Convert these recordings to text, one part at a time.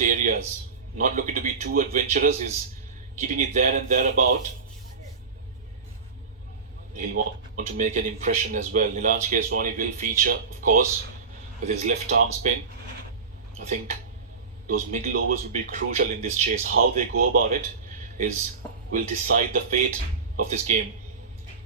right areas. Not looking to be too adventurous. He's keeping it there and thereabout. He'll want to make an impression as well. Nilanj Keswani will feature, of course, with his left arm spin. I think those middle overs will be crucial in this chase. How they go about it will decide the fate of this game.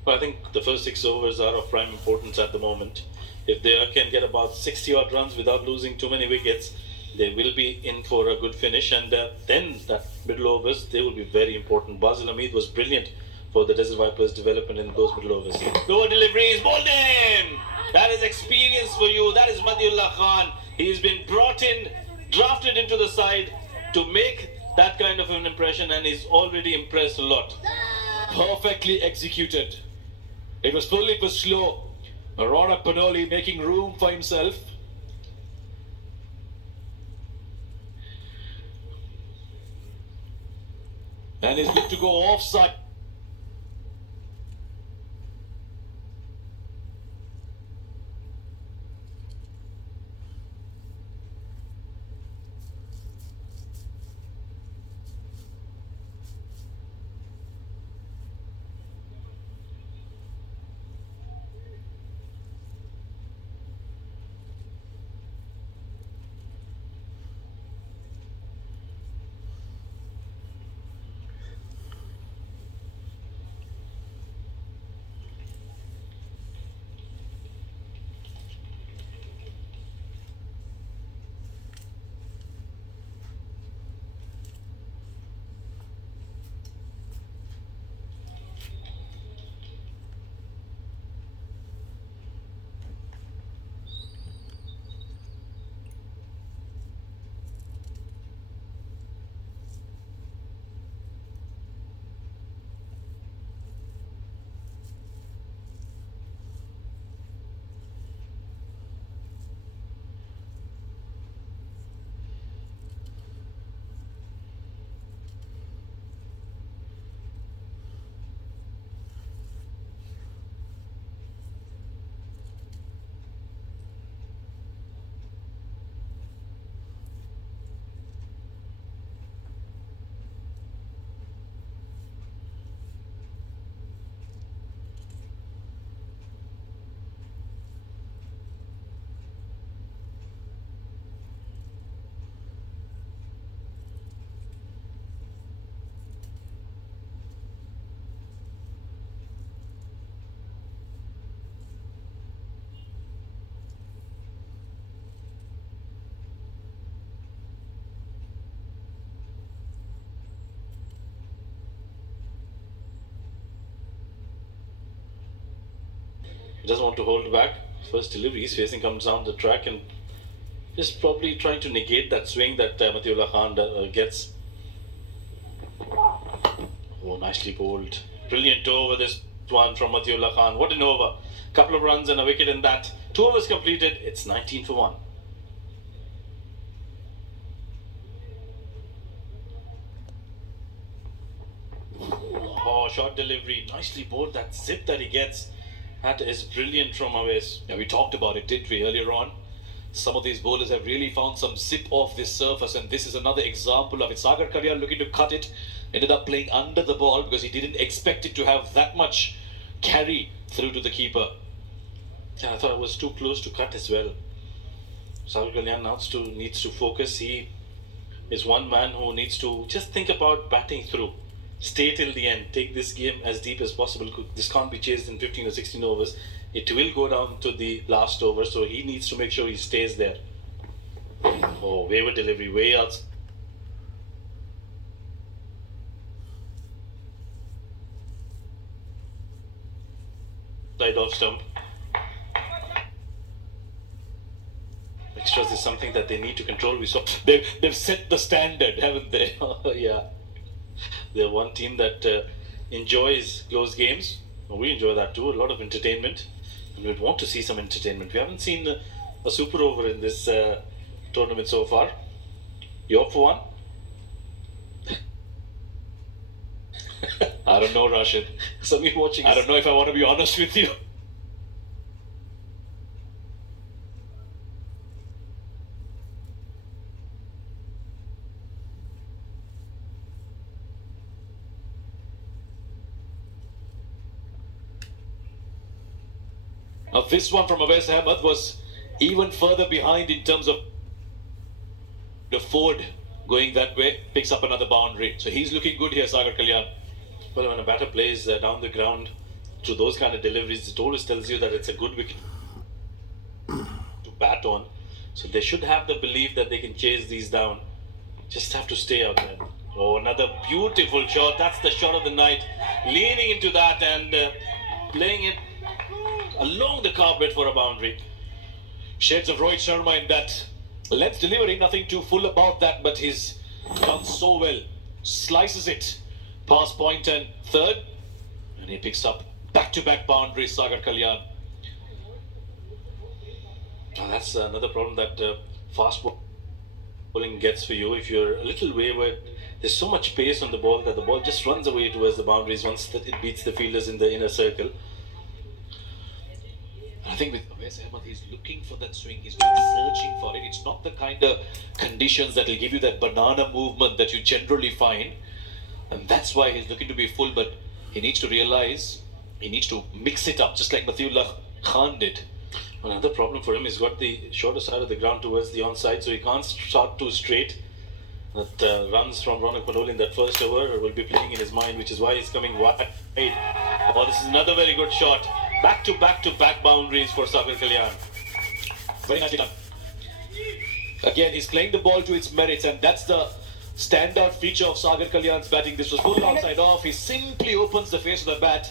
Well, I think the first 6 overs are of prime importance at the moment. If they can get about 60 odd runs without losing too many wickets, they will be in for a good finish, and then that middle overs, they will be very important. Basil Hameed was brilliant for the Desert Vipers development in those middle overs. Lower deliveries, bowled him! That is experience for you. That is Matiullah Khan. He's been brought in, drafted into the side to make that kind of an impression, and he's already impressed a lot. Perfectly executed. It was full, it was slow. Ronak Panoli making room for himself. And he's good to go offside. He doesn't want to hold back. First delivery, he's facing, comes down the track and just probably trying to negate that swing that Matiullah Khan gets. Oh, nicely bowled. Brilliant over this one from Matiullah Khan. What an over. Couple of runs and a wicket in that. 2 overs completed. It's 19 for 1. Oh, short delivery. Nicely bowled. That zip that he gets. That is brilliant from Awais. Yeah, we talked about it, didn't we, earlier on? Some of these bowlers have really found some zip off this surface, and this is another example of it. Sagar Kalyan looking to cut it, ended up playing under the ball because he didn't expect it to have that much carry through to the keeper. Yeah, I thought it was too close to cut as well. Sagar Kalyan needs to focus. He is one man who needs to just think about batting through. Stay till the end. Take this game as deep as possible. This can't be chased in 15 or 16 overs. It will go down to the last over, so he needs to make sure he stays there. Oh, wayward delivery, way outside off stump. Extras is something that they need to control. We saw They've set the standard, haven't they? oh, yeah. They're one team that enjoys close games. We enjoy that too. A lot of entertainment. And we'd want to see some entertainment. We haven't seen a super over in this tournament so far. You up for one? I don't know, Rashid. Samir watching. I don't know if I want to be honest with you. Now this one from Awais Ahmed was even further behind in terms of the forward going that way, picks up another boundary. So he's looking good here, Saghir Kalyan. Well, when a batter plays down the ground to those kind of deliveries, it always tells you that it's a good wicket to bat on. So they should have the belief that they can chase these down. Just have to stay out there. Oh, another beautiful shot. That's the shot of the night. Leaning into that and playing it along the carpet for a boundary. Shades of Rohit Sharma in that length delivery, nothing too full about that, but he's done so well. Slices it past point and third, and he picks up back-to-back boundaries, Saghir Kalyan. Now that's another problem that fast bowling gets for you. If you're a little wayward, there's so much pace on the ball that the ball just runs away towards the boundaries once that it beats the fielders in the inner circle. I think with Awais Ahmed, he's looking for that swing. He's really searching for it. It's not the kind of conditions that will give you that banana movement that you generally find. And that's why he's looking to be full. But he needs to realize he needs to mix it up, just like Matiullah Khan did. Another problem for him, he's got the shorter side of the ground towards the onside, so he can't start too straight. That runs from Ronak Panoli in that first over will be playing in his mind, which is why he's coming wide. Oh, this is another very good shot. Back to back boundaries for Saghir Kalyan. Very nicely done. Again, he's playing the ball to its merits, and that's the standout feature of Saghir Kalyan's batting. This was full outside off. He simply opens the face of the bat,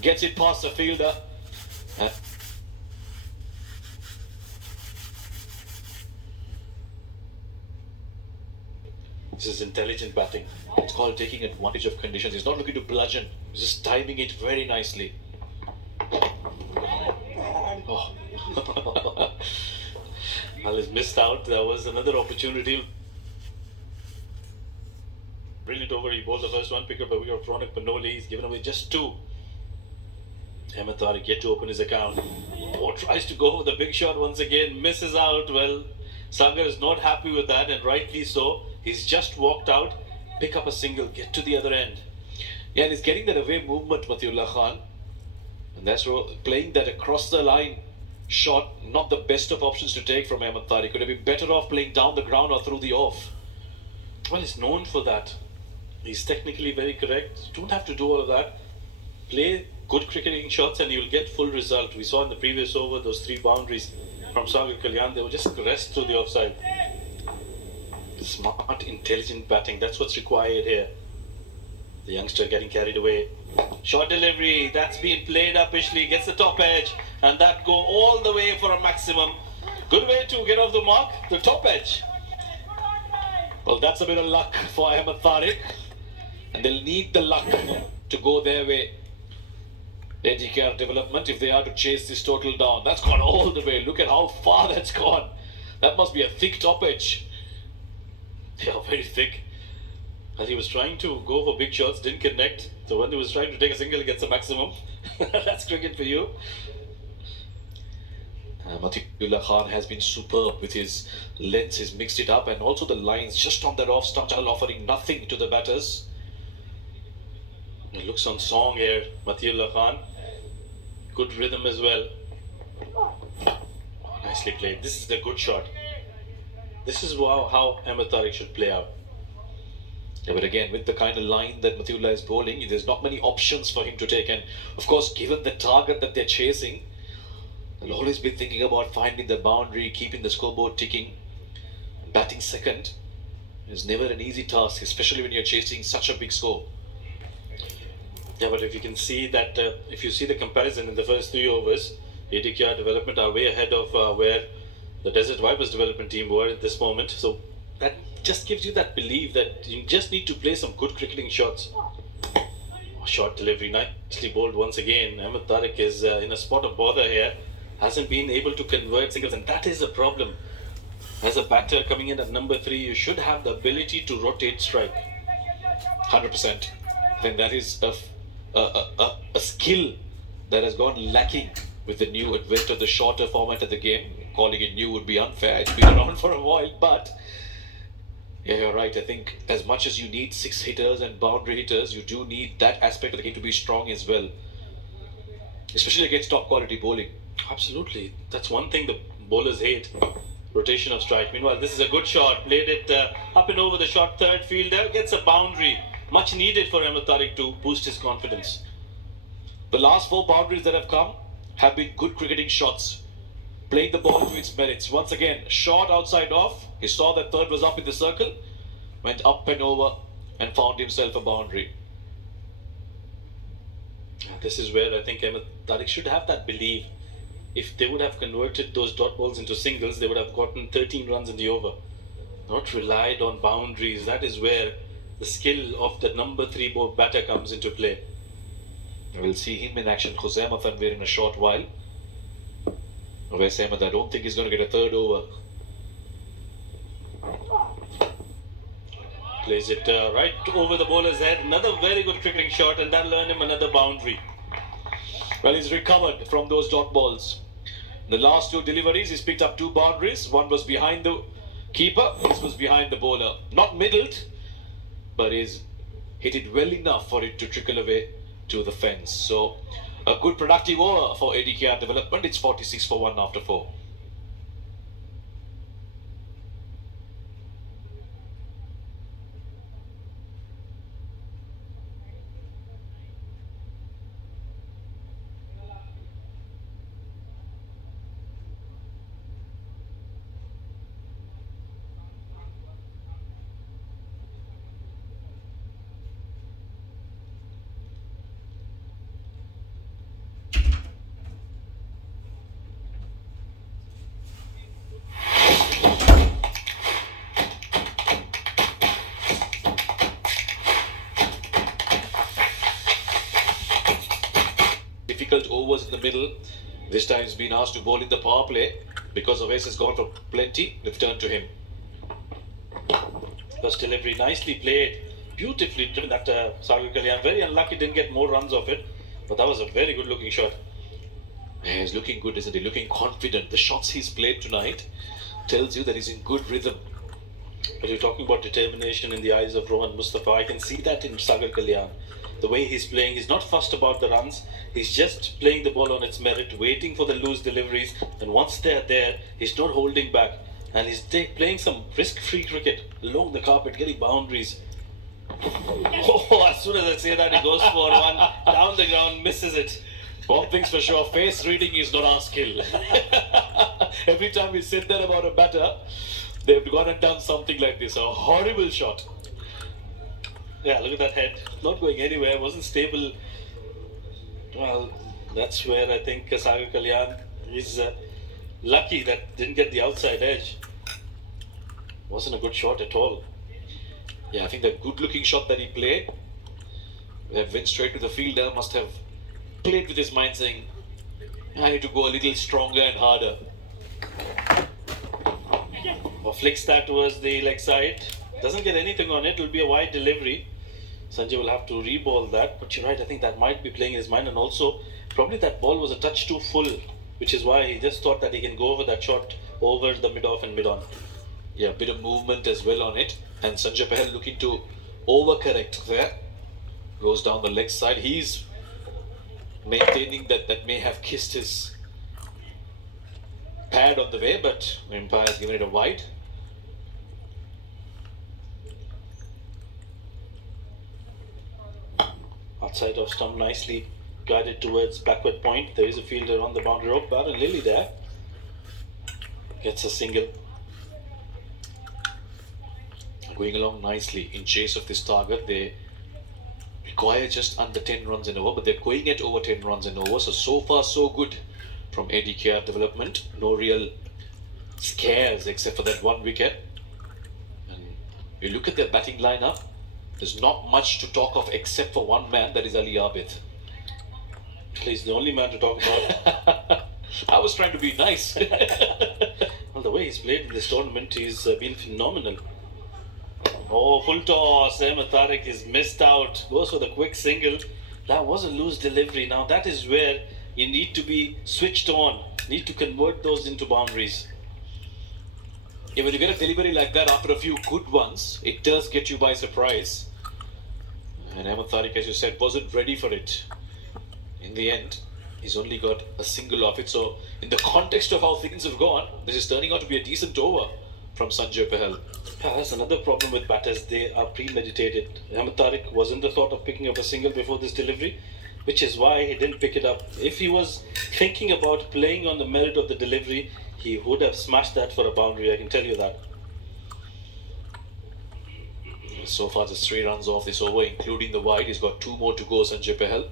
gets it past the fielder. This is intelligent batting. It's called taking advantage of conditions. He's not looking to bludgeon. He's just timing it very nicely. Oh. Well, he's missed out. There was another opportunity. Brilliant over. He bowled the first one, pick up a wicket of Ronak Panoli. He's given away just two. AHMED TARIQ yet to open his account. Oh, tries to go for the big shot once again, misses out. Well, Saghir is not happy with that, and rightly so. He's just walked out, pick up a single, get to the other end. Yeah, and he's getting that away movement, Matiullah Khan. And that's playing that across the line shot, not the best of options to take from AHMED TARIQ. Could have been better off playing down the ground or through the off. Well, he's known for that. He's technically very correct. You don't have to do all of that. Play good cricketing shots and you'll get full result. We saw in the previous over those three boundaries from Saghir Kalyan. They were just caressed through the offside. Smart, intelligent batting. That's what's required here. The youngster getting carried away. Short delivery. That's been played uppishly. Gets the top edge. And that go all the way for a maximum. Good way to get off the mark. The top edge. Well, that's a bit of luck for AHMED TARIQ. And they'll need the luck to go their way. ADKR development, if they are to chase this total down. That's gone all the way. Look at how far that's gone. That must be a thick top edge. Yeah, very thick. As he was trying to go for big shots, didn't connect. So when he was trying to take a single, he gets a maximum. That's cricket for you. Matiullah Khan has been superb with his lengths. He's mixed it up, and also the lines just on that off start, offering nothing to the batters. It looks on song here, Matiullah Khan. Good rhythm as well. Nicely played. This is the good shot. This is how AHMED TARIQ should play out. Yeah, but again, with the kind of line that Matiullah is bowling, there's not many options for him to take. And of course, given the target that they're chasing, they'll always be thinking about finding the boundary, keeping the scoreboard ticking. Batting second is never an easy task, especially when you're chasing such a big score. Yeah, but if you can see that, if you see the comparison in the first 3 overs, ADKR development are way ahead of where the Desert Vipers development team were at this moment. So that just gives you that belief that you just need to play some good cricketing shots. Oh, short delivery, nicely bowled once again. AHMED TARIQ is in a spot of bother here. Hasn't been able to convert singles, and that is a problem. As a batter coming in at number 3, you should have the ability to rotate strike. 100%. Then that is a skill that has gone lacking with the new advent of the shorter format of the game. Calling it new would be unfair. It's been around for a while, but yeah, you're right. I think as much as you need 6 hitters and boundary hitters, you do need that aspect of the game to be strong as well, especially against top quality bowling. Absolutely. That's one thing the bowlers hate. Rotation of strike. Meanwhile, this is a good shot. Played it up and over the short third fielder. Gets a boundary. Much needed for Ahmed Tariq to boost his confidence. The last 4 boundaries that have come have been good cricketing shots. Playing the ball to its merits. Once again, short outside off. He saw that third was up in the circle. Went up and over and found himself a boundary. This is where I think Ahmed Tariq should have that belief. If they would have converted those dot balls into singles, they would have gotten 13 runs in the over. Not relied on boundaries. That is where the skill of the number 3 batter comes into play. We'll see him in action, Khuzaima Tanvir, in a short while. Wes Ahmed, I don't think he's going to get a third over. Plays it right over the bowler's head. Another very good cricketing shot, and that'll earn him another boundary. Well, he's recovered from those dot balls. The last 2 deliveries, he's picked up 2 boundaries. One was behind the keeper, this was behind the bowler. Not middled, but he's hit it well enough for it to trickle away to the fence. So, a good productive over for ADKR development. It's 46 for 1 after 4. Difficult overs in the middle. This time he's been asked to bowl in the power play because Oais has gone for plenty. They've turned to him. First delivery, nicely played. Beautifully driven that SAGHIR Kalyan. Very unlucky, didn't get more runs off it. But that was a very good looking shot. Yeah, he's looking good, isn't he? Looking confident. The shots he's played tonight tells you that he's in good rhythm. But you're talking about determination in the eyes of Rohan Mustafa. I can see that in SAGHIR Kalyan. The way he's playing, he's not fussed about the runs. He's just playing the ball on its merit, waiting for the loose deliveries. And once they're there, he's not holding back. And he's playing some risk-free cricket along the carpet, getting boundaries. Oh, as soon as I say that, he goes for one down the ground, misses it. One thing's for sure, face reading is not our skill. Every time we said that about a batter, they've gone and done something like this. A horrible shot. Yeah, look at that head. Not going anywhere, wasn't stable. Well, that's where I think SAGHIR Kalyan is lucky that didn't get the outside edge. Wasn't a good shot at all. Yeah, I think that good looking shot that he played, that went straight to the fielder, must have played with his mind saying, I need to go a little stronger and harder. Or flicks that towards the leg side. Doesn't get anything on it, it'll be a wide delivery. Sanjay will have to re-ball that, but you're right, I think that might be playing in his mind, and also probably that ball was a touch too full, which is why he just thought that he can go over that shot over the mid-off and mid-on. Yeah, a bit of movement as well on it, and Sanjay Pahal looking to overcorrect there. Goes down the leg side. He's maintaining that may have kissed his pad on the way, but umpire has given it a wide. Outside of stump, nicely guided towards backward point. There is a fielder on the boundary rope. Baron Lilly there gets a single. Going along nicely in chase of this target. They require just under 10 runs an over, but they're going at over 10 runs an over. So far so good from ADKR development. No real scares except for that 1 wicket. And you look at their batting lineup, there's not much to talk of except for one man, that is Ali Abid. He's the only man to talk about. I was trying to be nice. Well, the way he's played in this tournament, he's been phenomenal. Oh, full toss. Ahmed Tariq is missed out. Goes for the quick single. That was a loose delivery. Now that is where you need to be switched on. Need to convert those into boundaries. Yeah, when you get a delivery like that after a few good ones, it does get you by surprise. And Ahmed Tariq, as you said, wasn't ready for it in the end. He's only got a single off it. So, in the context of how things have gone, this is turning out to be a decent over from Sanjay Pahal. Yeah, that's another problem with batters. They are premeditated. Ahmed Tariq wasn't the thought of picking up a single before this delivery, which is why he didn't pick it up. If he was thinking about playing on the merit of the delivery, he would have smashed that for a boundary, I can tell you that. So far, just 3 runs off this over, including the wide. He's got 2 more to go, Sanjay Pahal.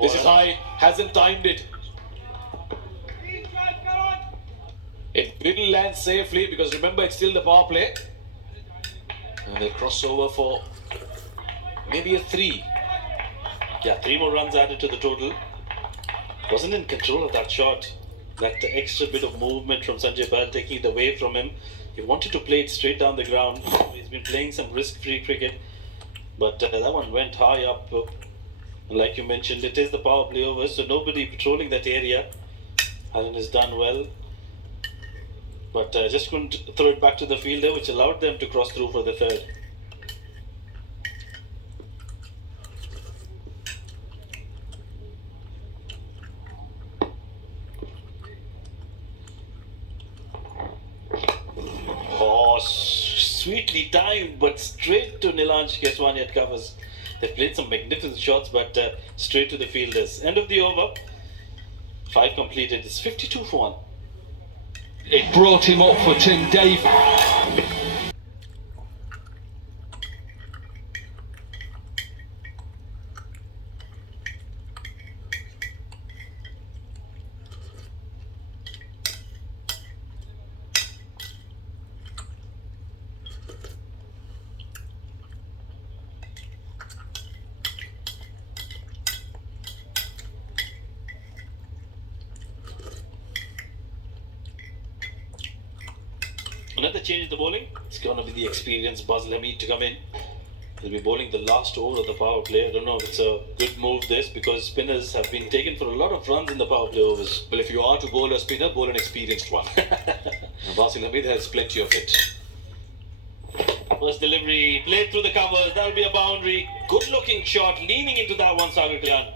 This is high, hasn't timed it. It will land safely because remember it's still the power play. And they cross over for maybe a 3. Yeah, 3 more runs added to the total. Wasn't in control of that shot. That extra bit of movement from Sanjay Pahal taking it away from him. He wanted to play it straight down the ground. He's been playing some risk-free cricket. But that one went high up. Like you mentioned, it is the power play over, so nobody patrolling that area. Alan has done well. But just couldn't throw it back to the fielder, which allowed them to cross through for the 3rd. Oh, sweetly timed, but straight to Nilansh Keswani at covers. They've played some magnificent shots, but straight to the fielders. End of the over. 5 completed. It's 52 for 1. It brought him up for Tim Davis. Another change in the bowling. It's going to be the experienced Basil Hamid to come in. He'll be bowling the last over of the power play. I don't know if it's a good move this, because spinners have been taken for a lot of runs in the power play overs. Well, if you are to bowl a spinner, bowl an experienced one. Basil Hamid has plenty of it. First delivery, played through the covers. That'll be a boundary. Good looking shot, leaning into that one, SAGHIR KALYAN.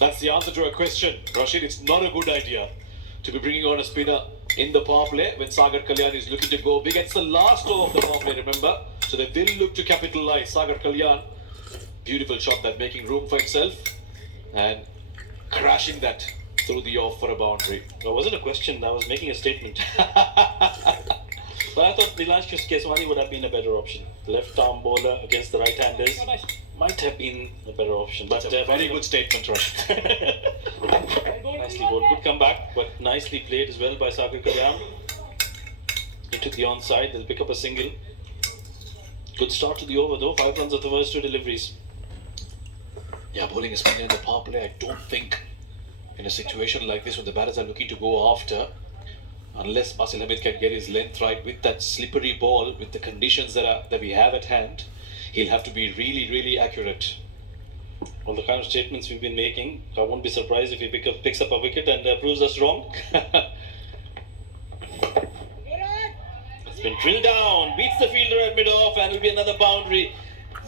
That's the answer to a question, Rashid. It's not a good idea to be bringing on a spinner in the power play when SAGHIR KALYAN is looking to go big. It's the last over of the power play, remember? So they will look to capitalize. SAGHIR KALYAN, beautiful shot that, making room for himself and crashing that through the off for a boundary. That wasn't a question, I was making a statement. But I thought Nilansh Keswani would have been a better option. Left arm bowler against the right-handers might have been a better option. But That's a very good statement, Rashid. Nicely bowled. Good comeback, but nicely played as well by SAGHIR KALYAN. He took the onside. They'll pick up a single. Good start to the over though. 5 runs of the first 2 deliveries. Yeah, bowling a spinner in the power play, I don't think in a situation like this when the batters are looking to go after, unless Basil Hamid can get his length right with that slippery ball, with the conditions that we have at hand, he'll have to be really, really accurate. On the kind of statements we've been making, I won't be surprised if he picks up a wicket and proves us wrong. It's been drilled down, beats the fielder at mid-off, and will be another boundary.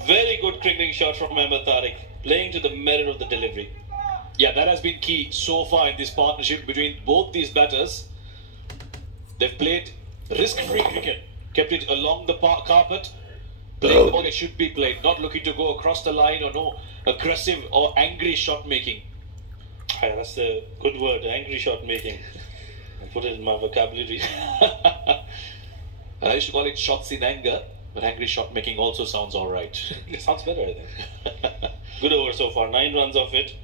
Very good cricketing shot from Ahmed Tariq, playing to the merit of the delivery. Yeah, that has been key so far in this partnership between both these batters. They've played risk-free cricket, kept it along the carpet, playing the ball it should be played, not looking to go across the line or no aggressive or angry shot making. That's a good word, angry shot making. I put it in my vocabulary. I used to call it shots in anger, but angry shot making also sounds alright. It sounds better, I think. Good over so far, 9 runs off it.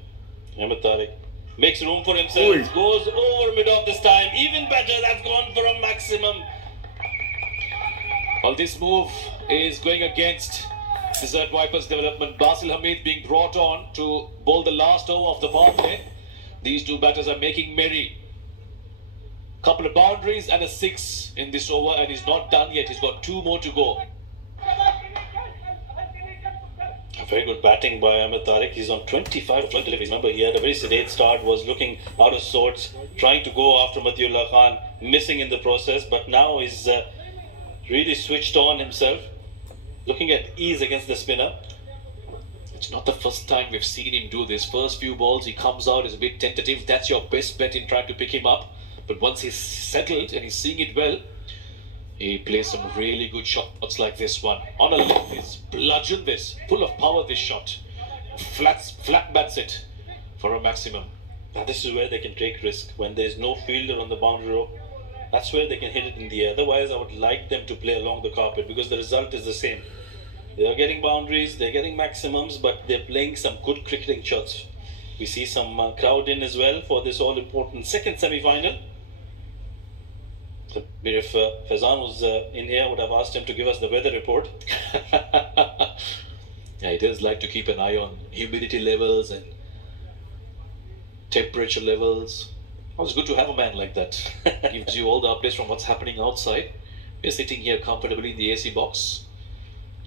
Ahmed Tariq makes room for himself, goes over mid-off this time. Even better, that's gone for a maximum. Well, this move is going against Desert Vipers development. Basil Hamid being brought on to bowl the last over of the power play. These 2 batters are making merry. Couple of boundaries and a 6 in this over, and he's not done yet. He's got 2 more to go. Very good batting by Ahmed Tariq. He's on 25 deliveries. Remember, he had a very sedate start, was looking out of sorts, trying to go after Matiullah Khan, missing in the process, but now he's really switched on himself, looking at ease against the spinner. It's not the first time we've seen him do this. First few balls, he comes out, is a bit tentative. That's your best bet in trying to pick him up. But once he's settled and he's seeing it well, he plays some really good shots like this one. On a left, he's bludgeoned this. Full of power, this shot. Flat bats it for a maximum. Now this is where they can take risk. When there's no fielder on the boundary row, that's where they can hit it in the air. Otherwise, I would like them to play along the carpet because the result is the same. They are getting boundaries, they're getting maximums, but they're playing some good cricketing shots. We see some crowd in as well for this all-important second semi-final. So if Faizan was in here, I would have asked him to give us the weather report. Yeah, he does like to keep an eye on humidity levels and temperature levels. It's good to have a man like that. Gives you all the updates from what's happening outside. We're sitting here comfortably in the AC box.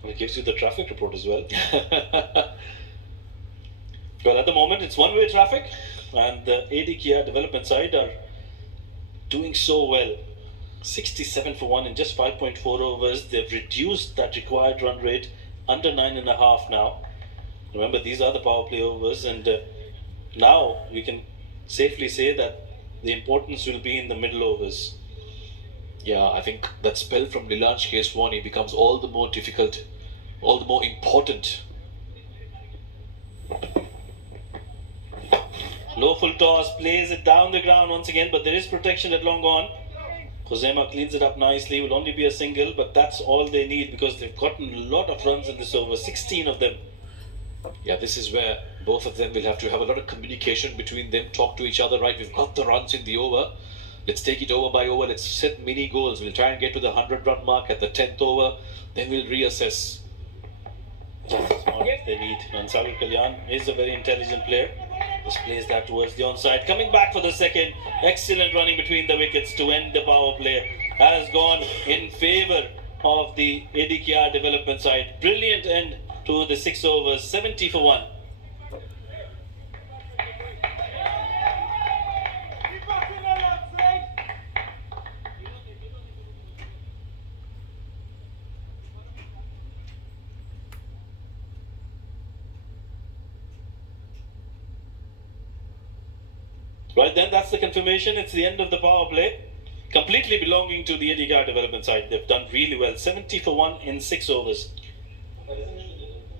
It gives you the traffic report as well. Well, at the moment it's one-way traffic, and the AD Kia development side are doing so well. 67 for 1 in just 5.4 overs. They've reduced that required run rate under 9.5 now. Remember, these are the power play overs, and now we can safely say that the importance will be in the middle overs. Yeah, I think that spell from Nilanj Keswani becomes all the more difficult, all the more important. Low full toss, plays it down the ground once again, but there is protection at long on. Khuzaima cleans it up nicely, will only be a single, but that's all they need because they've gotten a lot of runs in this over, 16 of them. Yeah, this is where both of them will have to have a lot of communication between them, talk to each other, right? We've got the runs in the over. Let's take it over by over. Let's set mini goals. We'll try and get to the 100-run mark at the 10th over. Then we'll reassess. That's what they need. And SAGHIR Kalyan is a very intelligent player. Just plays that towards the onside. Coming back for the second. Excellent running between the wickets to end the power play. That has gone in favour of the AD Kia development side. Brilliant end to the 6 overs. 70 for 1. Right then, that's the confirmation. It's the end of the power play. Completely belonging to the AD Kia development side. They've done really well. 70 for 1 in 6 overs.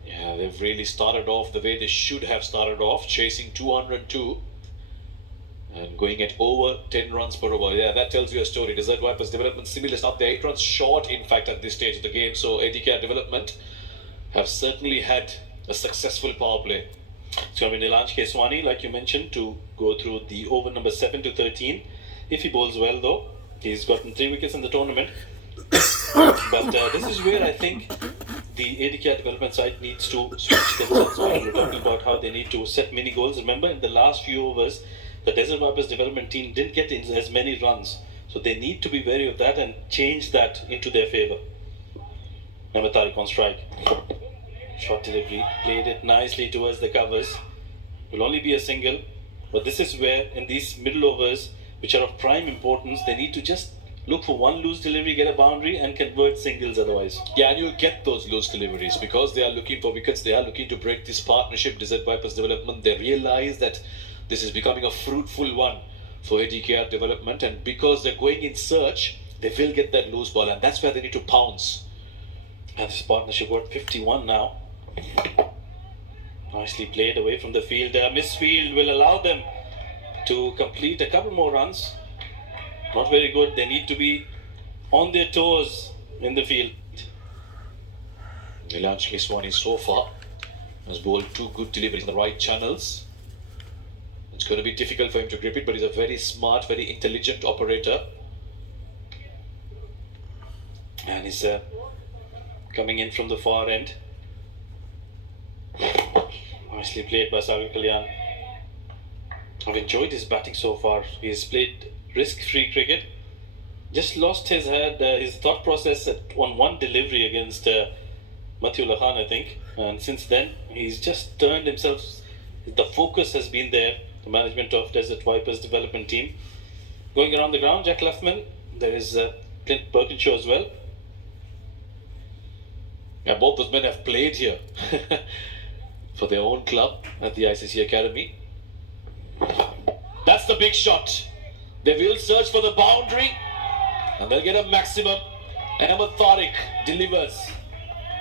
Yeah, they've really started off the way they should have started off, chasing 202 and going at over 10 runs per over. Yeah, that tells you a story. Desert Vipers development similar stuff. They're 8 runs short, in fact, at this stage of the game. So AD Kia development have certainly had a successful power play. It's going to be Nilanj Keswani, like you mentioned, to go through the over number 7 to 13. If he bowls well, though, he's gotten 3 wickets in the tournament. But this is where I think the AD Kia development side needs to switch themselves. We're talking about how they need to set mini goals. Remember, in the last few overs, the Desert Vipers development team didn't get in as many runs. So they need to be wary of that and change that into their favour. Remember, TARIQ on strike. Short delivery, played it nicely towards the covers. Will only be a single, but this is where in these middle overs, which are of prime importance, they need to just look for one loose delivery, get a boundary and convert singles otherwise. Yeah, and you'll get those loose deliveries because they are looking for wickets. They are looking to break this partnership, Desert Vipers development. They realize that this is becoming a fruitful one for AD Kia development, and because they're going in search, they will get that loose ball, and that's where they need to pounce. And this partnership got 51 now. Nicely played away from the field. Misfield will allow them to complete a couple more runs. Not very good. They need to be on their toes in the field. Nilanj Keswani so far has bowled 2 good deliveries in the right channels. It's going to be difficult for him to grip it, but he's a very smart, very intelligent operator. And he's coming in from the far end. Nicely played by SAGHIR Kalyan. I've enjoyed his batting so far. He's played risk-free cricket. Just lost his head, his thought process on one delivery against Matiullah Khan, I think. And since then, he's just turned himself. The focus has been there. The management of Desert Vipers development team. Going around the ground, Jack Luffman. There is Clint Birkinshaw as well. Yeah, both those men have played here. for their own club at the ICC Academy. That's the big shot. They will search for the boundary and they'll get a maximum. AHMED TARIQ delivers.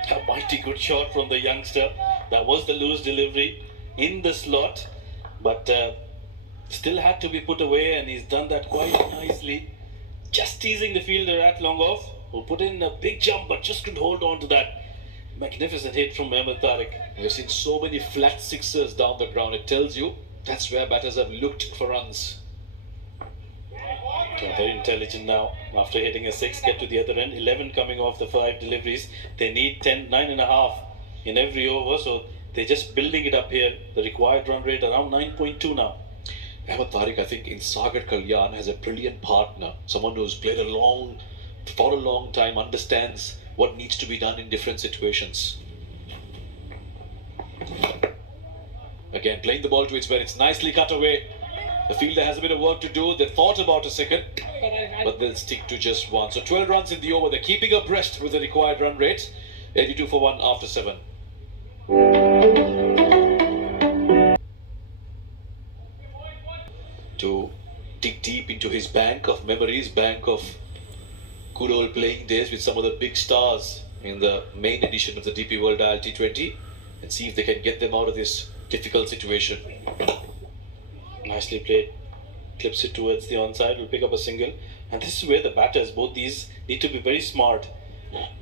A mighty good shot from the youngster. That was the loose delivery in the slot, but still had to be put away, and he's done that quite nicely. Just teasing the fielder at long off, who put in a big jump but just couldn't hold on to that magnificent hit from AHMED TARIQ. We've seen so many flat sixers down the ground. It tells you that's where batters have looked for runs. Yeah, very intelligent now. After hitting a 6, get to the other end. 11 coming off the 5 deliveries. They need 9.5 in every over, so they're just building it up here. The required run rate around 9.2 now. AHMED TARIQ, I think, in SAGHIR KALYAN has a brilliant partner. Someone who's played for a long time, understands what needs to be done in different situations. Again, playing the ball to its where it's nicely cut away. The fielder has a bit of work to do. They thought about a second, but they'll stick to just 1. So 12 runs in the over. They're keeping abreast with the required run rate. 82 for 1 after 7. To dig deep into his bank of memories, bank of good old playing days with some of the big stars in the main edition of the DP World ILT20, and see if they can get them out of this difficult situation. Nicely played. Clips it towards the onside, will pick up a single. And this is where the batters, both these, need to be very smart.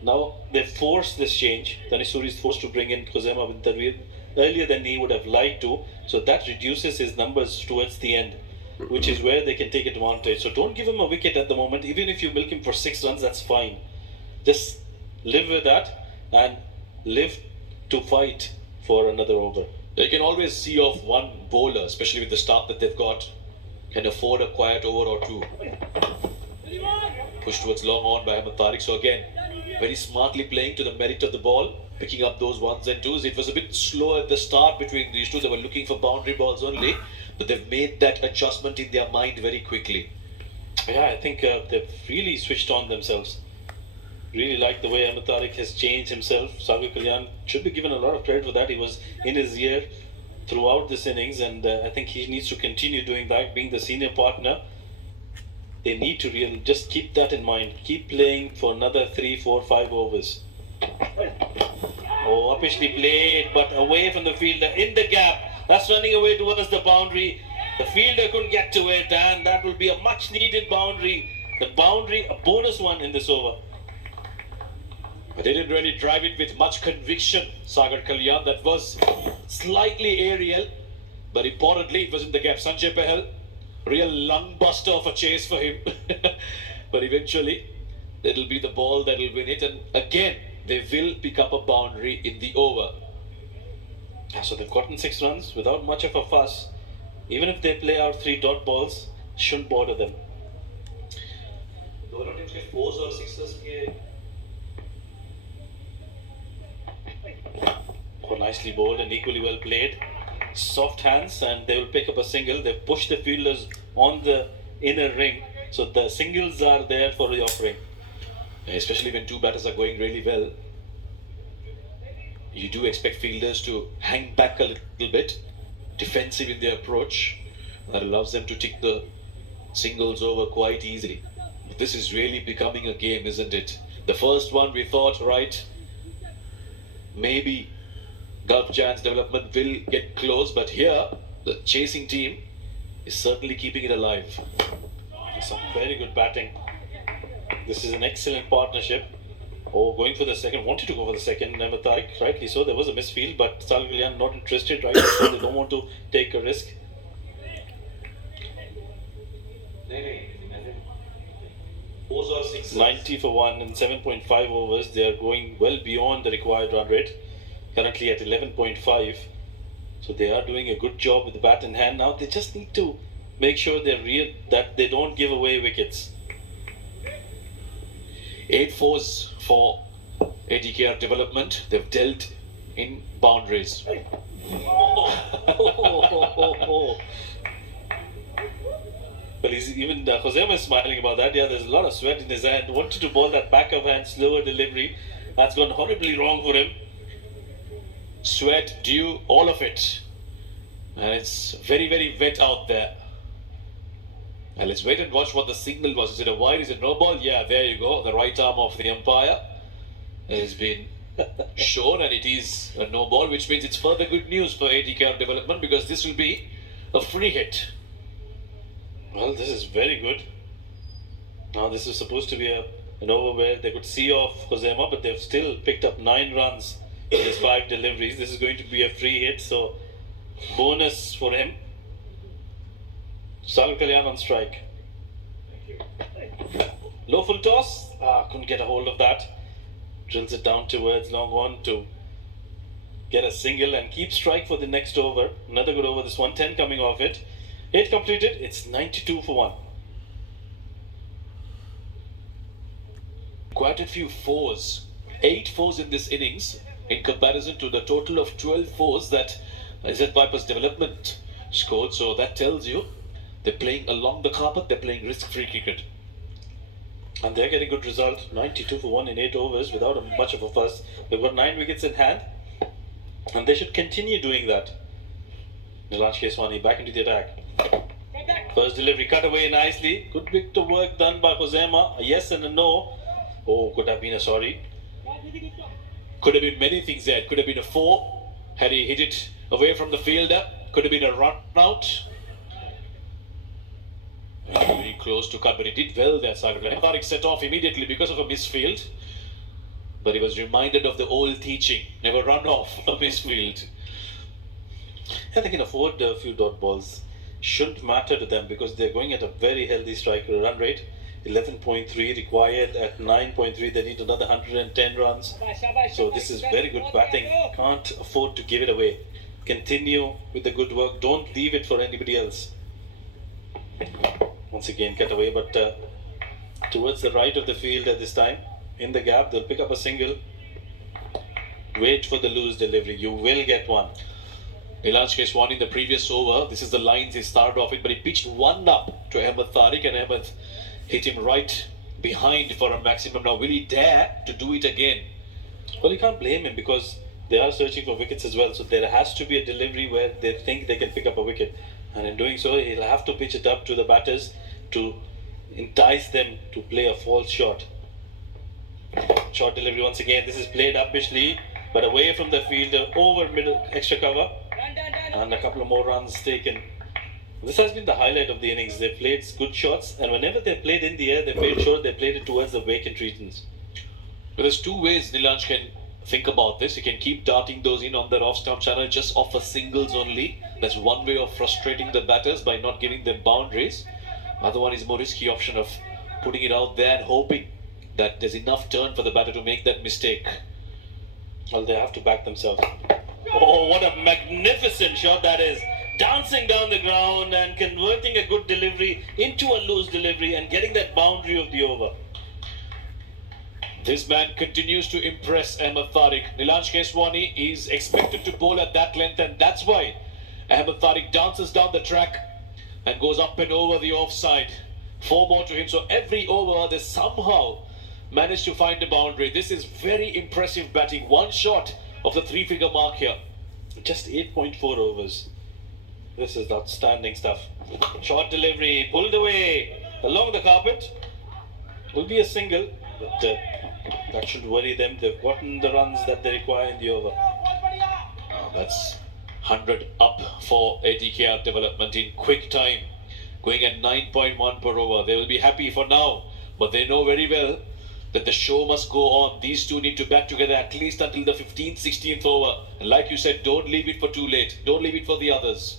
Now they've forced this change. Tanisuri is forced to bring in Khuzaima bin Tarwir earlier than he would have liked to. So that reduces his numbers towards the end, which is where they can take advantage. So don't give him a wicket at the moment. Even if you milk him for 6 runs, that's fine. Just live with that and live to fight for another over. They can always see off one bowler, especially with the start that they've got, can afford a quiet over or 2. Pushed towards long on by AHMED TARIQ. So again, very smartly playing to the merit of the ball, picking up those 1s and 2s. It was a bit slow at the start between these two. They were looking for boundary balls only, but they've made that adjustment in their mind very quickly. Yeah, I think they've really switched on themselves. Really like the way AHMED TARIQ has changed himself. SAGHIR KALYAN should be given a lot of credit for that. He was in his ear throughout this innings, and I think he needs to continue doing that, being the senior partner. They need to really just keep that in mind. Keep playing for another 3, 4, 5 overs. Oh, uppishly played, but away from the fielder, in the gap. That's running away towards the boundary. The fielder couldn't get to it, and that will be a much needed boundary. The boundary, a bonus one in this over. But they didn't really drive it with much conviction, SAGHIR KALYAN. That was slightly aerial, but importantly, it was in the gap. Sanjay Pahal, real lung buster of a chase for him. But eventually, it'll be the ball that will win it. And again, they will pick up a boundary in the over. So they've gotten 6 runs without much of a fuss. Even if they play out 3 dot balls, shouldn't bother them. Oh, nicely bowled and equally well played. Soft hands, and they will pick up a single. They've pushed the fielders on the inner ring, so the singles are there for the offering. Especially when 2 batters are going really well, you do expect fielders to hang back a little bit, defensive in their approach. That allows them to tick the singles over quite easily. But this is really becoming a game, isn't it? The first one we thought, right, maybe Gulf Giants development will get close, but here the chasing team is certainly keeping it alive. Some very good batting. This is an excellent partnership. Oh, going for the second, wanted to go for the second, AHMED TARIQ, rightly so. There was a misfield, but SAGHIR KALYAN not interested, right? So they don't want to take a risk. 90 for 1 in 7.5 overs. They are going well beyond the required run rate. Currently at 11.5. So they are doing a good job with the bat in hand. Now they just need to make sure that they don't give away wickets. 8 fours for ADKR development. They've dealt in boundaries. Well, even Khuzaima is smiling about that. Yeah, there's a lot of sweat in his hand. Wanted to bowl that back of hand, slower delivery. That's gone horribly wrong for him. sweat, dew, all of it. And it's very, very wet out there. And let's wait and watch what the signal was. Is it a wide? Is it no ball? Yeah, there you go. The right arm of the umpire has been shown, and it is a no ball, which means it's further good news for ATKR development, because this will be a free hit. Well, this is very good. Now this is supposed to be an over where they could see off Khuzema, but they've still picked up 9 runs in his 5 deliveries. This is going to be a free hit, so bonus for him. SAGHIR Kalyan on strike. Low full toss. Couldn't get a hold of that. Drills it down towards long on to get a single and keep strike for the next over. Another good over. This 110 coming off it. 8 completed. It's 92 for 1. Quite a few fours. 8 fours in this innings in comparison to the total of 12 fours that Z Vipers development scored. So that tells you they're playing along the carpet, they're playing risk-free cricket. And they're getting good result. 92 for 1 in 8 overs without much of a fuss. They've got 9 wickets in hand. And they should continue doing that. Nilanj Keswani back into the attack. First delivery cut away nicely. Good bit of work done by Khuzema. A yes and a no. Oh, could have been a sorry. Could have been many things there. Could have been a 4 had he hit it away from the fielder. Could have been a run out. Very close to cut, but he did well there, SAGHIR. TARIQ set off immediately because of a misfield. But he was reminded of the old teaching. Never run off a misfield. Yeah, they can afford a few dot balls. Shouldn't matter to them because they're going at a very healthy strike run rate. 11.3 required. At 9.3 they need another 110 runs. So this is very good batting. Can't afford to give it away. Continue with the good work. Don't leave it for anybody else. Once again cut away, but towards the right of the field at this time. In the gap, they'll pick up a single. Wait for the loose delivery. You will get one. Nilanj Keswani in the previous over, this is the lines he started off with, but he pitched one up to Ahmed TARIQ, and Ahmed hit him right behind for a maximum. Now, will he dare to do it again? Well, you can't blame him because they are searching for wickets as well. So there has to be a delivery where they think they can pick up a wicket. And in doing so, he'll have to pitch it up to the batters to entice them to play a false shot. Short delivery once again. This is played uppishly, but away from the fielder, over middle, extra cover. And a couple of more runs taken. This has been the highlight of the innings. They played good shots, and whenever they played in the air, they made sure they played it towards the vacant regions. But there's 2 ways Nilanj can think about this. He can keep darting those in on the off stump channel, just offer singles only. That's one way of frustrating the batters by not giving them boundaries. Other one is more risky option of putting it out there and hoping that there's enough turn for the batter to make that mistake. Well, they have to back themselves. Oh, what a magnificent shot that is. Dancing down the ground and converting a good delivery into a loose delivery and getting that boundary of the over. This man continues to impress Ahmed TARIQ. Nilanj Keswani is expected to bowl at that length, and that's why Ahmed TARIQ dances down the track and goes up and over the offside. 4 more to him, so every over they somehow managed to find a boundary. This is very impressive batting. 1 shot of the 3-figure mark here. Just 8.4 overs. This is outstanding stuff. Short delivery, pulled away along the carpet. Will be a single, but that should worry them. They've gotten the runs that they require in the over. That's 100 up for ATKR development in quick time. Going at 9.1 per over. They will be happy for now, but they know very well that the show must go on. These two need to bat together at least until the 15th, 16th over. And like you said, don't leave it for too late. Don't leave it for the others.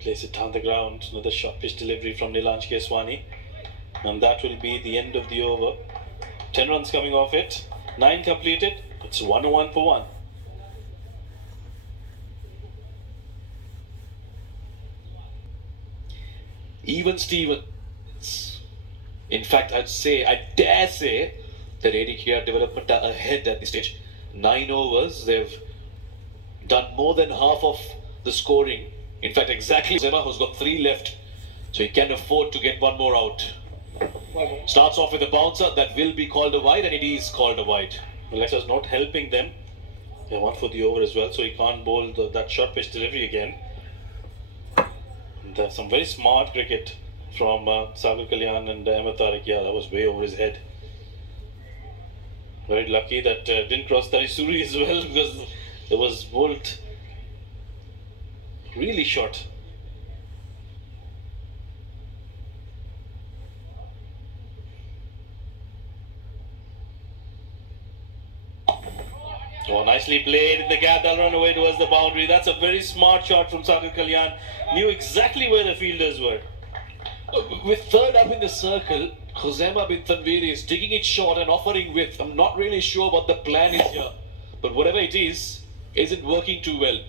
Place it down the ground. Another short pitch delivery from Nilanj Keswani. And that will be the end of the over. 10 runs coming off it. 9 completed. It's 101 for 1. Even Stevens. In fact, I dare say that ATKR development are ahead at this stage. 9 overs, they've done more than half of the scoring. In fact, exactly Zema, who's got 3 left, so he can afford to get 1 more out. Starts off with a bouncer that will be called a wide, and it is called a wide. Alex is not helping them. Yeah, one for the over as well, so he can't bowl that short pitch delivery again. And there's some very smart cricket from SAGHIR Kalyan and AHMED TARIQ. Yeah, that was way over his head. Very lucky that didn't cross Tarisuri as well, because it was bowled really short. Oh, nicely played in the gap. That'll run away towards the boundary. That's a very smart shot from SAGHIR Kalyan. Knew exactly where the fielders were. With third up in the circle, Khuzaima bin Tanveer is digging it short and offering width. I'm not really sure what the plan is here, but whatever it is, isn't working too well.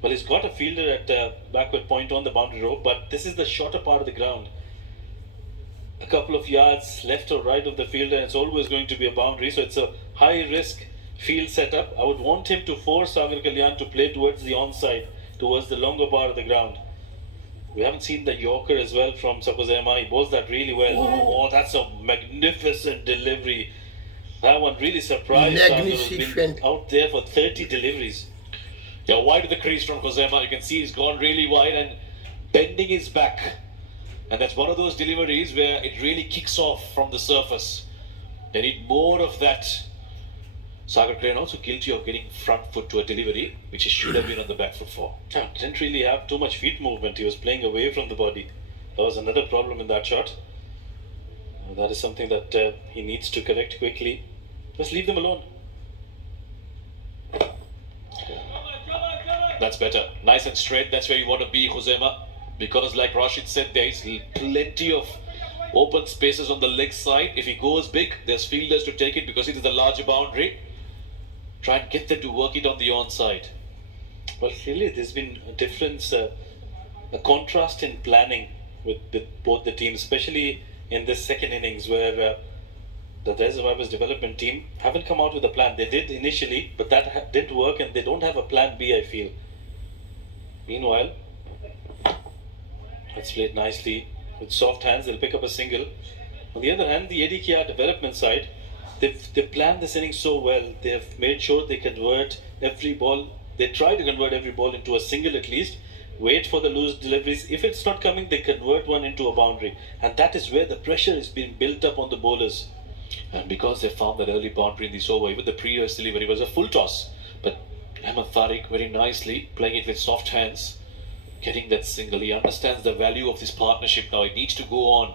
Well, he's got a fielder at backward point on the boundary rope, but this is the shorter part of the ground. A couple of yards left or right of the fielder, and it's always going to be a boundary, so it's a high risk field setup. I would want him to force SAGHIR Kalyan to play towards the onside, towards the longer part of the ground. We haven't seen the Yorker as well from Khuzaima. He bowls that really well. Oh, that's a magnificent delivery. That one really surprised SAGHIR, who's been out there for 30 deliveries. Yeah, wide of the crease from Khuzaima. You can see he's gone really wide and bending his back. And that's one of those deliveries where it really kicks off from the surface. They need more of that. SAGHIR Kalyan also guilty of getting front foot to a delivery, which he should have been on the back foot for. Yeah, didn't really have too much feet movement. He was playing away from the body. That was another problem in that shot. That is something that he needs to correct quickly. Just leave them alone. That's better. Nice and straight. That's where you want to be, Khuzaima. Because like Rashid said, there's plenty of open spaces on the leg side. If he goes big, there's fielders to take it because it is the larger boundary. Try and get them to work it on the onside. Well, clearly there's been a difference, a contrast in planning with both the teams, especially in this second innings where the Survivors development team haven't come out with a plan. They did initially, but that didn't work, and they don't have a plan B, I feel. Meanwhile, that's played nicely. With soft hands, they'll pick up a single. On the other hand, the ADKR development side, they've planned this inning so well. They have made sure they convert every ball. They try to convert every ball into a single at least. Wait for the loose deliveries. If it's not coming, they convert one into a boundary. And that is where the pressure is being built up on the bowlers. And because they found that early boundary in this over, even the previous delivery was a full toss. But AHMED TARIQ very nicely playing it with soft hands, getting that single. He understands the value of this partnership now. It needs to go on.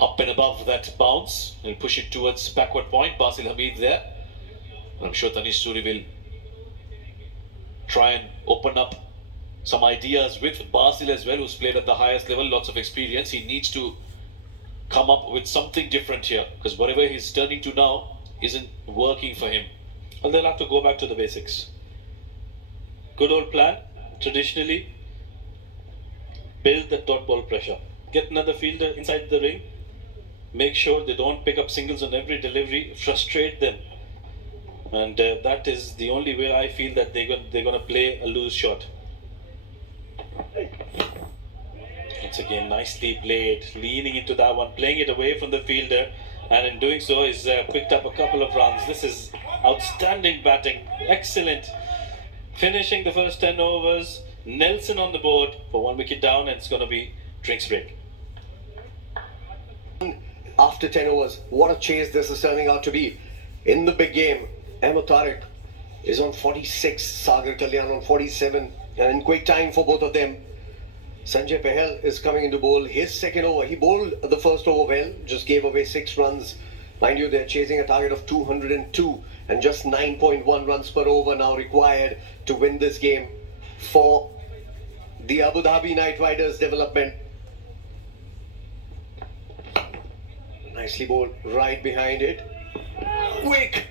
Up and above that bounce. He'll push it towards backward point. Basil Hameed there. I'm sure Tarisuri will try and open up some ideas with Basil as well, who's played at the highest level, lots of experience. He needs to come up with something different here, because whatever he's turning to now isn't working for him. Well, they'll have to go back to the basics. Good old plan, traditionally, build the dot ball pressure. Get another fielder inside the ring. Make sure they don't pick up singles on every delivery. Frustrate them. And that is the only way I feel that they're going to play a loose shot. Once again, nicely played. Leaning into that one, playing it away from the fielder. And in doing so, he's picked up a couple of runs. This is outstanding batting. Excellent. Finishing the first 10 overs. Nelson on the board for 1 wicket down, and it's going to be drinks break. After 10 overs, what a chase this is turning out to be. In the big game, AHMED TARIQ is on 46, SAGHIR Kalyan on 47, and in quick time for both of them. Sanjay Pahel is coming into bowl his second over. He bowled the first over well, just gave away 6 runs. Mind you, they're chasing a target of 202, and just 9.1 runs per over now required to win this game for the Abu Dhabi Knight Riders development. Nicely bowled right behind it. Quick!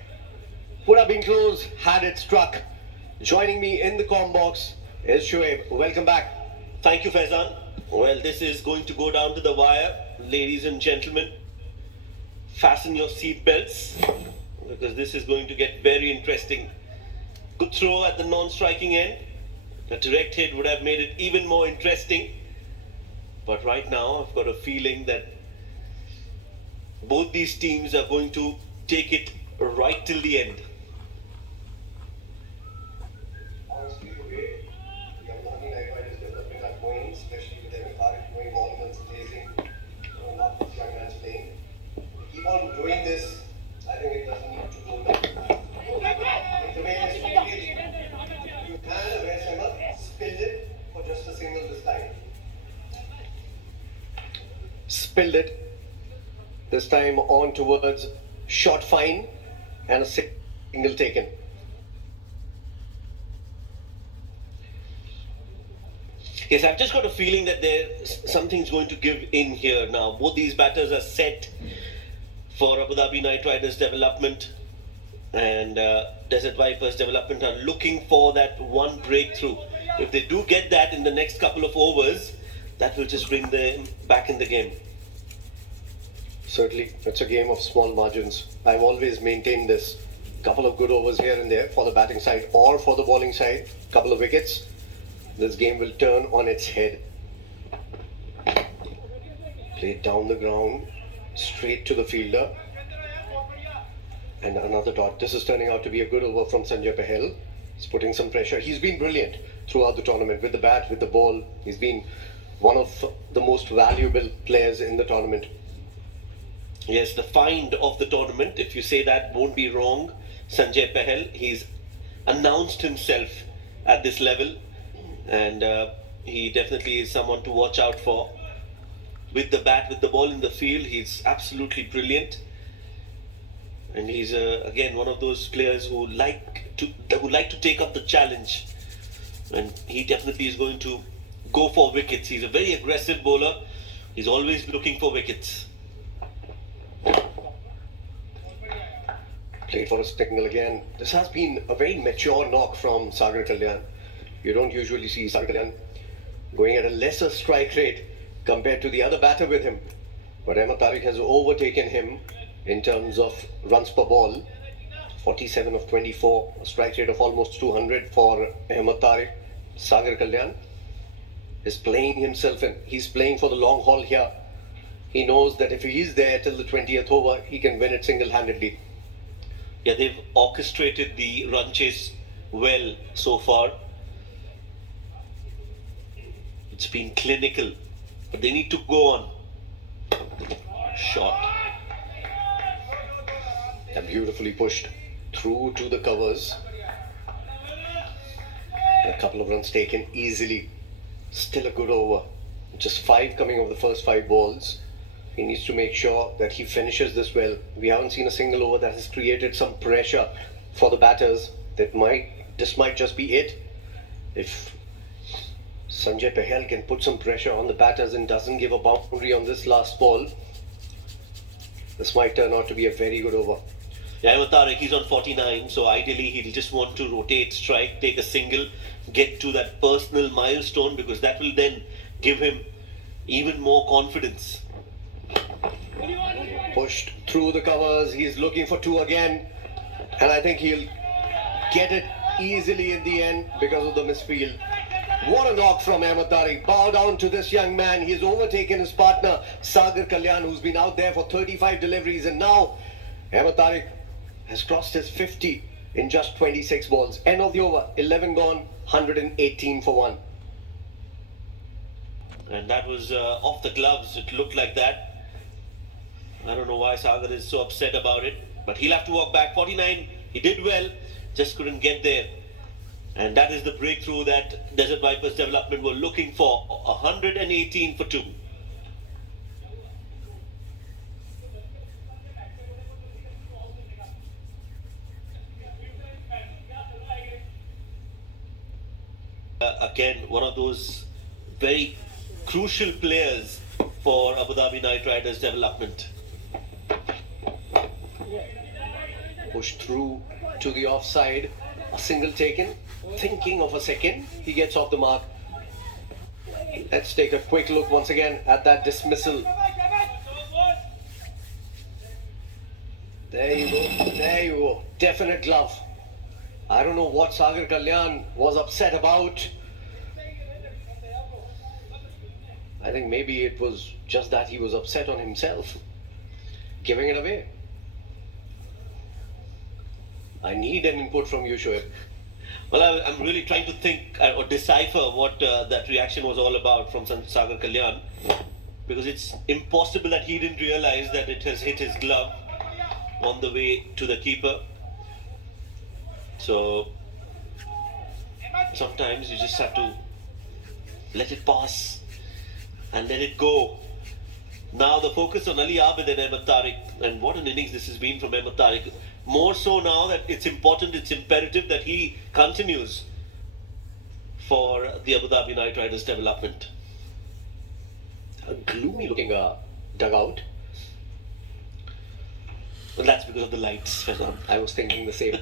Would have been close had it struck. Joining me in the comm box is Shoaib. Welcome back. Thank you, Faizan. Well, this is going to go down to the wire. Ladies and gentlemen, fasten your seat belts, because this is going to get very interesting. Good throw at the non-striking end. A direct hit would have made it even more interesting. But right now, I've got a feeling that both these teams are going to take it right till the end. Honestly, the way the Abu Dhabi Night Riders development are going, especially with every TARIQ going all guns blazing, not much young man's playing. Keep on doing this. I think it doesn't need to go down. The way it's played, you had a rare swimmer, spilled it for just a single this time. Spilled it. This time on towards shot fine and a single taken. Yes, I've just got a feeling that something's going to give in here now. Both these batters are set for Abu Dhabi Night Riders development, and Desert Vipers development are looking for that one breakthrough. If they do get that in the next couple of overs, that will just bring them back in the game. Certainly, it's a game of small margins. I've always maintained this. Couple of good overs here and there for the batting side or for the bowling side. Couple of wickets. This game will turn on its head. Played down the ground, straight to the fielder. And another dot. This is turning out to be a good over from Sanjay Pahel. He's putting some pressure. He's been brilliant throughout the tournament with the bat, with the ball. He's been one of the most valuable players in the tournament. Yes, the find of the tournament, if you say that, won't be wrong. Sanjay Pahel, he's announced himself at this level, and he definitely is someone to watch out for. With the bat, with the ball in the field, he's absolutely brilliant, and he's again one of those players who like to take up the challenge, and he definitely is going to go for wickets. He's a very aggressive bowler. He's always looking for wickets. Played for a single again. This has been a very mature knock from Saghir Kalyan. You don't usually see Saghir Kalyan going at a lesser strike rate compared to the other batter with him. But Ahmed Tariq has overtaken him in terms of runs per ball. 47 of 24, a strike rate of almost 200 for Ahmed Tariq. Saghir Kalyan is playing himself in. He's playing for the long haul here. He knows that if he is there till the 20th over, he can win it single-handedly. Yeah, they've orchestrated the run chase well so far. It's been clinical, but they need to go on. Shot. And beautifully pushed through to the covers. And a couple of runs taken easily. Still a good over. Just 5 coming of the first 5 balls. He needs to make sure that he finishes this well. We haven't seen a single over that has created some pressure for the batters. This might just be it. If Sanjay Pahel can put some pressure on the batters and doesn't give a boundary on this last ball, this might turn out to be a very good over. Yeah, Ahmed Tariq, he's on 49, so ideally he'll just want to rotate, strike, take a single, get to that personal milestone, because that will then give him even more confidence. Pushed through the covers. He's looking for 2 again. And I think he'll get it easily in the end because of the misfield. What a knock from Ahmed Tariq. Bow down to this young man. He's overtaken his partner, Saghir Kalyan, who's been out there for 35 deliveries. And now Ahmed Tariq has crossed his 50 in just 26 balls. End of the over. 11 gone, 118 for 1. And that was off the gloves. It looked like that. I don't know why Saghir is so upset about it, but he'll have to walk back. 49, he did well, just couldn't get there. And that is the breakthrough that Desert Vipers development were looking for. 118 for 2. Again, one of those very crucial players for Abu Dhabi Night Riders development. Pushed through to the offside. A single taken. Thinking of a second. He gets off the mark. Let's take a quick look once again at that dismissal. There you go. There you go. Definite glove. I don't know what Saghir Kalyan was upset about. I think maybe it was just that he was upset on himself. giving it away. I need an input from you, Shoaib. Well, I'm really trying to think or decipher what that reaction was all about from Sagar Kalyan, because it's impossible that he didn't realize that it has hit his glove on the way to the keeper. So sometimes you just have to let it pass and let it go. Now the focus on Ali Abid and Ahmed Tariq, and what an innings this has been from Ahmed Tariq. More so now that it's important, it's imperative that he continues for the Abu Dhabi Night Riders development. A gloomy looking dugout. Well, that's because of the lights, Faizan. I was thinking the same.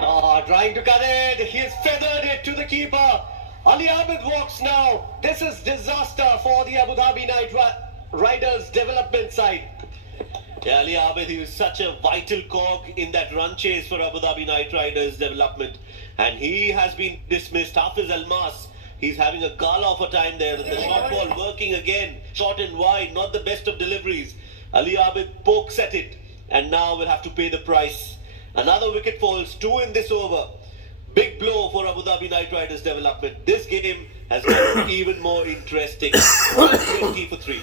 Trying to cut it. He has feathered it to the keeper. Ali Abid walks now. This is disaster for the Abu Dhabi Night Riders development side. Yeah, Ali Abid, he was such a vital cog in that run chase for Abu Dhabi Night Riders development. And he has been dismissed. Hafiz Almas, he's having a gala of a time there. The short ball working again. Short and wide, not the best of deliveries. Ali Abid pokes at it. And now will have to pay the price. Another wicket falls, 2 in this over. Big blow for Abu Dhabi Night Riders development. This game has gotten even more interesting. 20 for 3.